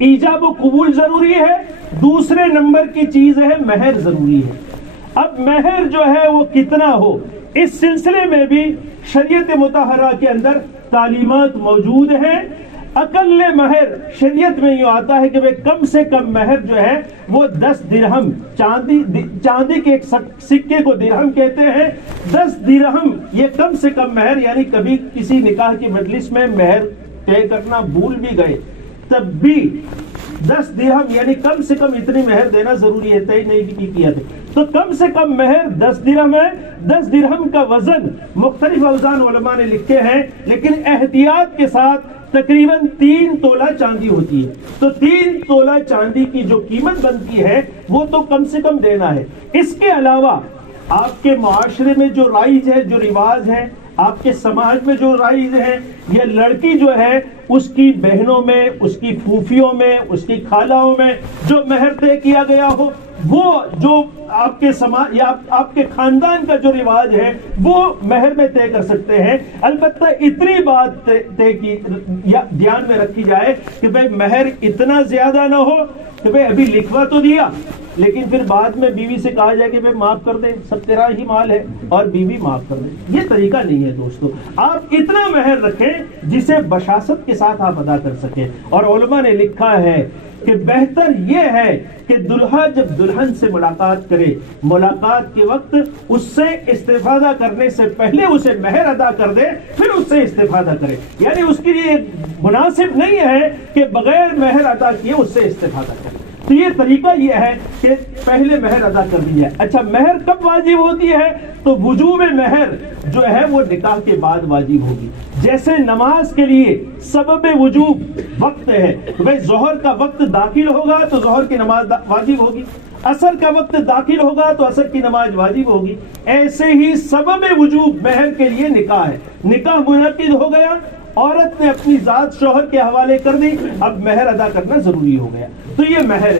ایجاب و قبول ضروری ہے، دوسرے نمبر کی چیز ہے مہر ضروری ہے۔ اب مہر جو ہے وہ کتنا ہو، اس سلسلے میں بھی شریعت مطہرہ کے اندر تعلیمات موجود ہیں۔ اقل مہر شریعت میں یہ آتا ہے کہ کم سے کم مہر جو ہے وہ 10 درہم، چاندی کے ایک سکے کو درہم کہتے ہیں، 10 درہم یہ کم سے کم مہر، یعنی کبھی کسی نکاح کی مجلس میں مہر طے کرنا بھول بھی گئے تب بھی 10 درہم یعنی کم سے کم اتنی مہر دینا ضروری ہے، طے نہیں کیا تھا تو کم سے کم مہر 10 درہم ہے۔ 10 درہم کا وزن مختلف اوزان علماء نے لکھے ہیں، لیکن احتیاط کے ساتھ تقریباً 3 تولہ چاندی ہوتی ہے، تو 3 تولہ چاندی کی جو قیمت بنتی ہے وہ تو کم سے کم دینا ہے۔ اس کے علاوہ آپ کے معاشرے میں جو رائج ہے، جو رواج ہے، آپ کے سماج میں جو رائج ہے، یہ لڑکی جو ہے اس کی بہنوں میں، اس کی پھوپھیوں میں، اس کی خالہوں میں جو مہر طے کیا گیا ہو، وہ جو آپ کے سماج یا آپ کے خاندان کا جو رواج ہے وہ مہر میں طے کر سکتے ہیں۔ البتہ اتنی بات طے کی یا دھیان میں رکھی جائے کہ بھئی مہر اتنا زیادہ نہ ہو کہ بھئی ابھی لکھوا تو دیا لیکن پھر بعد میں بیوی سے کہا جائے کہ بھئی معاف کر دے، سب تیرا ہی مال ہے اور بیوی معاف کر دے۔ یہ طریقہ نہیں ہے دوستو، آپ اتنا مہر رکھیں جسے بشاست کے ساتھ آپ ادا کر سکیں۔ اور علماء نے لکھا ہے کہ بہتر یہ ہے کہ دلہا جب دلہن سے ملاقات کرے، ملاقات کے وقت اس سے استفادہ کرنے سے پہلے اسے مہر ادا کر دے، پھر اس سے استفادہ کرے، یعنی اس کے لیے مناسب نہیں ہے کہ بغیر مہر ادا کیے اس سے استفادہ کرے۔ تو یہ طریقہ یہ ہے کہ پہلے مہر ادا کر دی جائے۔ اچھا مہر کب واجب ہوتی ہے؟ تو وجوب مہر جو ہے وہ نکاح کے بعد واجب ہوگی۔ جیسے نماز کے لیے سبب وجوب وقت ہے، بھئی ظہر کا وقت داخل ہوگا تو ظہر کی نماز واجب ہوگی، عصر کا وقت داخل ہوگا تو عصر کی نماز واجب ہوگی، ایسے ہی سبب وجوب مہر کے لیے نکاح ہے۔ نکاح منعقد ہو گیا، عورت نے اپنی ذات شوہر کے حوالے کر دی، اب مہر ادا کرنا ضروری ہو گیا، تو یہ مہر ہے۔